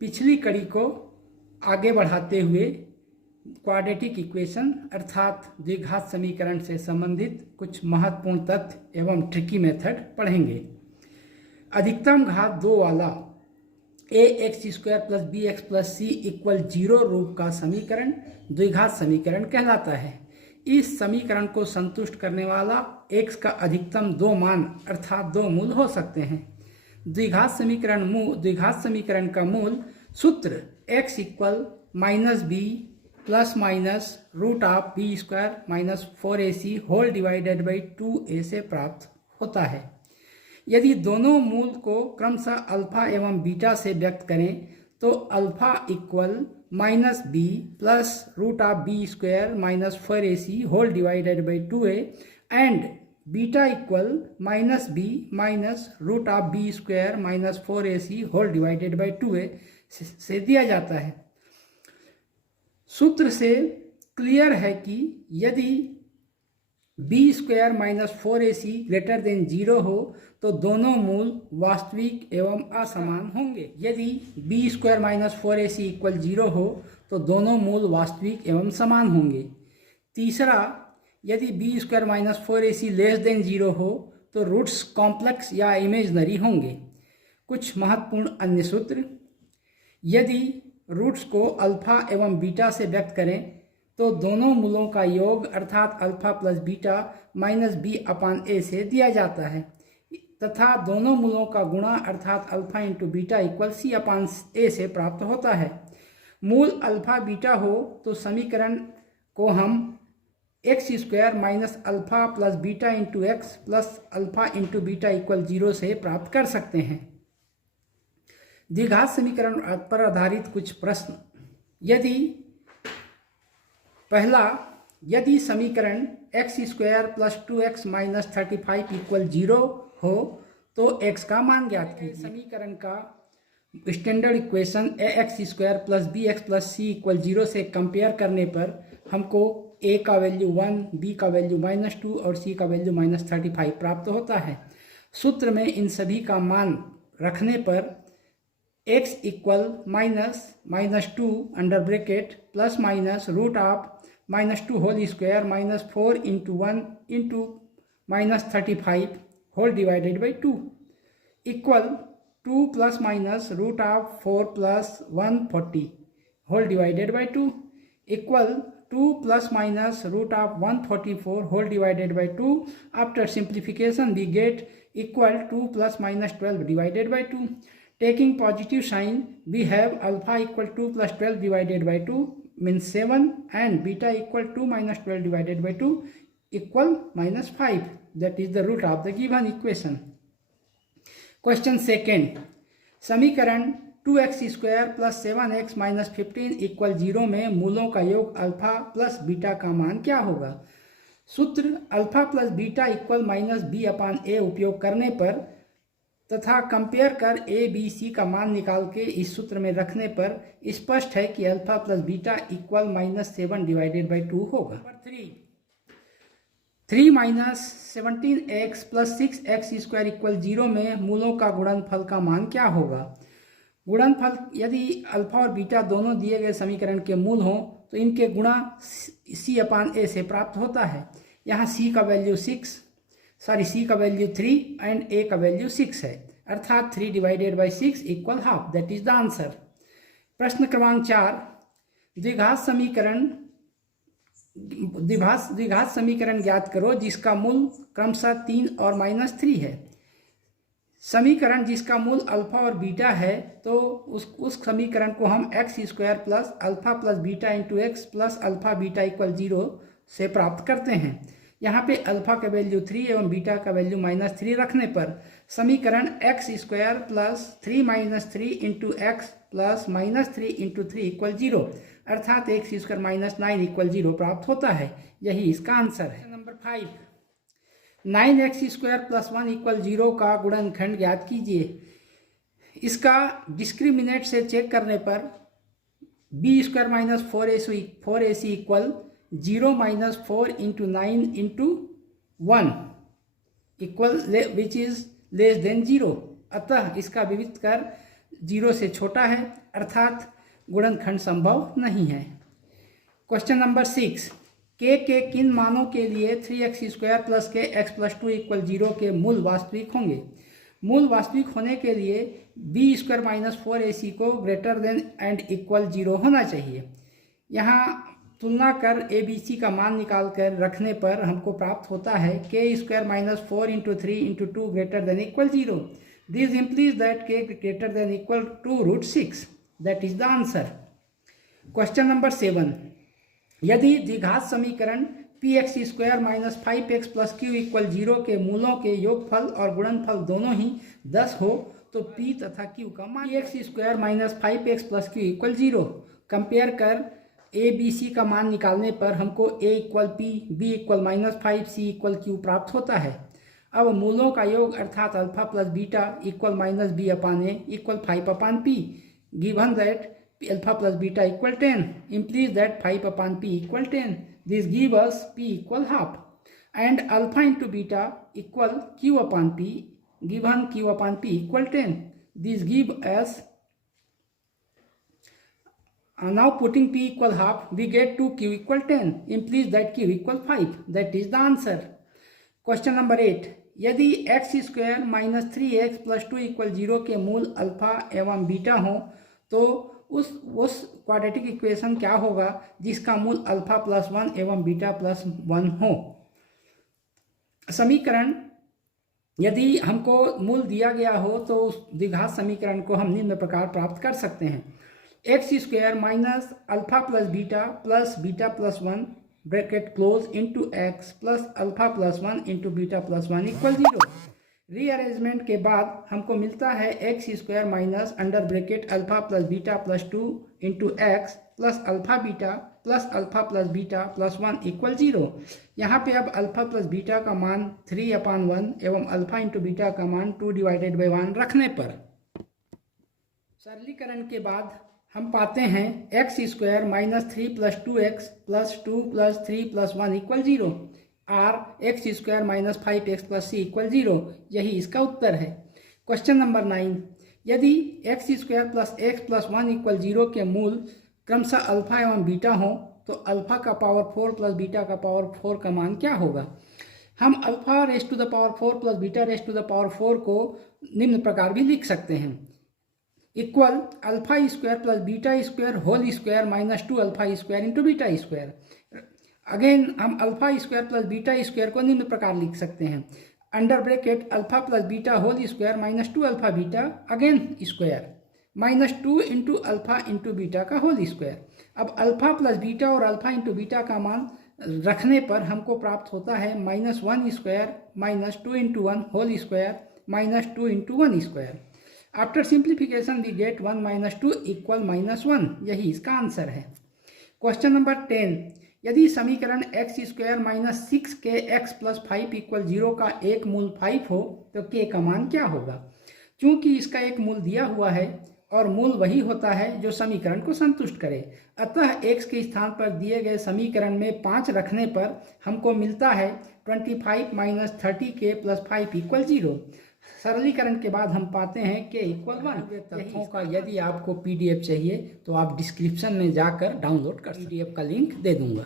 पिछली कड़ी को आगे बढ़ाते हुए क्वाड्रेटिक इक्वेशन अर्थात द्विघात समीकरण से संबंधित कुछ महत्वपूर्ण तथ्य एवं ट्रिकी मेथड पढ़ेंगे। अधिकतम घात 2 वाला ax² + bx + c = 0 रूप का समीकरण द्विघात समीकरण कहलाता है। इस समीकरण को संतुष्ट करने वाला x का अधिकतम 2 मान अर्थात 2 मूल हो सकते हैं। द्विघात समीकरण का मूल सूत्र x = -b ± √b² - 4ac whole divided by 2a से प्राप्त होता है। यदि दोनों मूल को क्रमशः अल्फा एवं बीटा से व्यक्त करें तो alpha = -b + √b² - 4ac whole divided by 2a and beta = -b - √b² - 4ac whole divided by 2a से दिया जाता है। सूत्र से क्लियर है कि यदि b² - 4ac > 0 हो तो दोनों मूल वास्तविक एवं असमान होंगे। यदि b² - 4ac = 0 हो तो दोनों मूल वास्तविक एवं समान होंगे। तीसरा, यदि b² - 4ac < 0 हो तो रूट्स कॉम्प्लेक्स या इमेजनरी होंगे। कुछ महत्वपूर्ण अन्य सूत्र: यदि रूट्स को अल्फा एवं बीटा से व्यक्त करें तो दोनों मूलों का योग अर्थात अल्फा + बीटा -ba से दिया जाता है तथा दोनों मूलों का गुणा अर्थात अल्फा × बीटा = c/a से प्राप्त होता है। मूल अल्फा बीटा हो तो समीकरण को हम x² - alpha + beta × x + alpha × beta = 0 से प्राप्त कर सकते हैं। द्विघात समीकरण पर आधारित कुछ प्रश्न। यदि समीकरण x² + 2x - 35 = 0 हो तो x का मान ज्ञात कीजिए। समीकरण का standard equation ax² + bx + c = 0 से कंपेयर करने पर हमको a का वैल्यू 1, b का वैल्यू -2 और c का वैल्यू -35 प्राप्त होता है। सूत्र में इन सभी का मान रखने पर x = -2 under bracket + -√2 whole square - 4 × 1 × -35 whole divided by 2 equal 2 ± √4 + 140 whole divided by 2 equal 2 ± √144 whole divided by 2। After simplification we get equal 2 ± 12 divided by 2. Taking positive sign we have alpha = 2 + 12 divided by 2 means 7 and beta = 2 - 12 divided by 2 = -5. That is the root of the given equation. Question second. समीकरण 2x² + 7x - 15 = 0 में मूलों का योग alpha + beta का मान क्या होगा? सूत्र alpha + beta = -ba उपयोग करने पर तथा कंपेयर कर a b c का मान निकाल के इस सूत्र में रखने पर स्पष्ट है कि अल्फा + बीटा = -7 डिवाइडेड बाई 2 होगा। नंबर 3 17x + 6x² = 0 में मूलों का गुणनफल का मान क्या होगा? गुणनफल यदि अल्फा और बीटा दोनों दिए गए समीकरण के मूल हों तो इनके गुणा c/a से प्राप्त होता है। यहाँ c का वैल्यू 3 एंड a का वैल्यू 6 है अर्थात 3 divided by 6 = half. That is the answer. प्रश्न क्रमांक 4। द्विघात समीकरण ज्ञात करो जिसका मूल क्रमशः 3 और -3 है। समीकरण जिसका मूल अल्फा और बीटा है तो उस समीकरण को हम x² + alpha + beta × x + alpha beta = 0 से प्राप्त करते हैं। यहाँ पे अल्फा का वैल्यू 3 एवं बीटा का वैल्यू -3 रखने पर समीकरण x² + 3 - 3 × x + -3 × 3 = 0 अर्थात x² - 9 = 0 प्राप्त होता है। यही इसका आंसर है। नंबर 5। 9x² + 1 = 0 का गुणनखंड ज्ञात कीजिए। इसका डिस्क्रिमिनेंट से चेक करने पर b² - 4ac = 0 - 4 × 9 × 1 विच इज <<0। अतः इसका विविध कर 0 से छोटा है, अर्थात गुणनखंड संभव नहीं है। क्वेश्चन नंबर 6, के किन मानों के लिए 3x² + kx + 2 = 0 के मूल वास्तविक होंगे? मूल वास्तविक होने के लिए b² - 4ac को ग्रेटर देन एंड इक्वल 0 होना चाहिए। यहाँ तुलना कर abc का मान निकाल कर रखने पर हमको प्राप्त होता है k² - 4 × 3 × 2 greater than equal 0. This implies that k greater than equal to √6. That is the answer. Question number 7, यदि द्विघात समीकरण px² - 5x + q = 0 के मूलों के योगफल और गुणनफल दोनों ही 10 हो तो p तथा q का मान px² - 5x + q = 0। कंपेयर कर a b c का मान निकालने पर हमको a = p, b = -5, c = q प्राप्त होता है। अब मूलों का योग अर्थात alpha plus beta = -b/a = 5/p, given that alpha plus beta = 10, implies that 5/p = 10. This gives us p = half, and alpha into beta = q/p, given q/p = 10. This gives us, now putting p = half, we get to q = 10, implies that q = 5. That is the answer. Question number 8, यदि x² - 3x + 2 = 0 के मूल alpha एवं beta हो तो उस quadratic equation क्या होगा जिसका मूल अल्फा +1 एवं बीटा +1 हो? समीकरण यदि हमको मूल दिया गया हो तो उस द्विघात समीकरण को हम निम्न प्रकार प्राप्त कर सकते हैं: x² - alpha + beta + beta +1 bracket close into x + alpha +1 into beta +1 = 0। Rearrangement के बाद हमको मिलता है x² - under bracket alpha + beta +2 into x + alpha beta + alpha + beta +1 = 0। यहाँ पे अब अल्फा + बीटा का मान 3/1 एवं अल्फा इंटू बीटा का मान 2/1 रखने पर सरलीकरण के बाद हम पाते हैं x² - 3 + 2x + 2 + 3 + 1 = 0 और x² - 5x + c = 0। यही इसका उत्तर है। क्वेश्चन नंबर 9, यदि x² + x + 1 = 0 के मूल क्रमशः अल्फा एवं बीटा हो तो अल्फा का पावर 4 + बीटा का पावर 4 का मान क्या होगा? हम alpha raise to the power 4 + beta raise to the power 4 को निम्न प्रकार भी लिख सकते हैं: इक्वल α² + β² होल स्क्वायर -2 α² × β²। अगेन हम α² + β² को निम्न प्रकार लिख सकते हैं: under bracket alpha + beta whole square -2 alpha beta again square -2 into alpha into beta का होल स्क्वायर। अब अल्फा + बीटा और अल्फा इंटू बीटा का मान रखने पर हमको प्राप्त होता है -1 square -2 into 1 whole square -2 into 1 square. After simplification we get 1 - 2 = -1। यही इसका आंसर है। क्वेश्चन नंबर 10, यदि समीकरण x² - 6kx + 5 = 0 का एक मूल 5 हो तो k का मान क्या होगा? चूंकि इसका एक मूल दिया हुआ है और मूल वही होता है जो समीकरण को संतुष्ट करे, अतः x के स्थान पर दिए गए समीकरण में 5 रखने पर हमको मिलता है 25 - 30k + 5 = 0। सरलीकरण के बाद हम पाते हैं k = 1। तथ्यों का यदि आपको PDF चाहिए तो आप डिस्क्रिप्शन में जाकर डाउनलोड कर सकते हैं। PDF का लिंक दे दूंगा।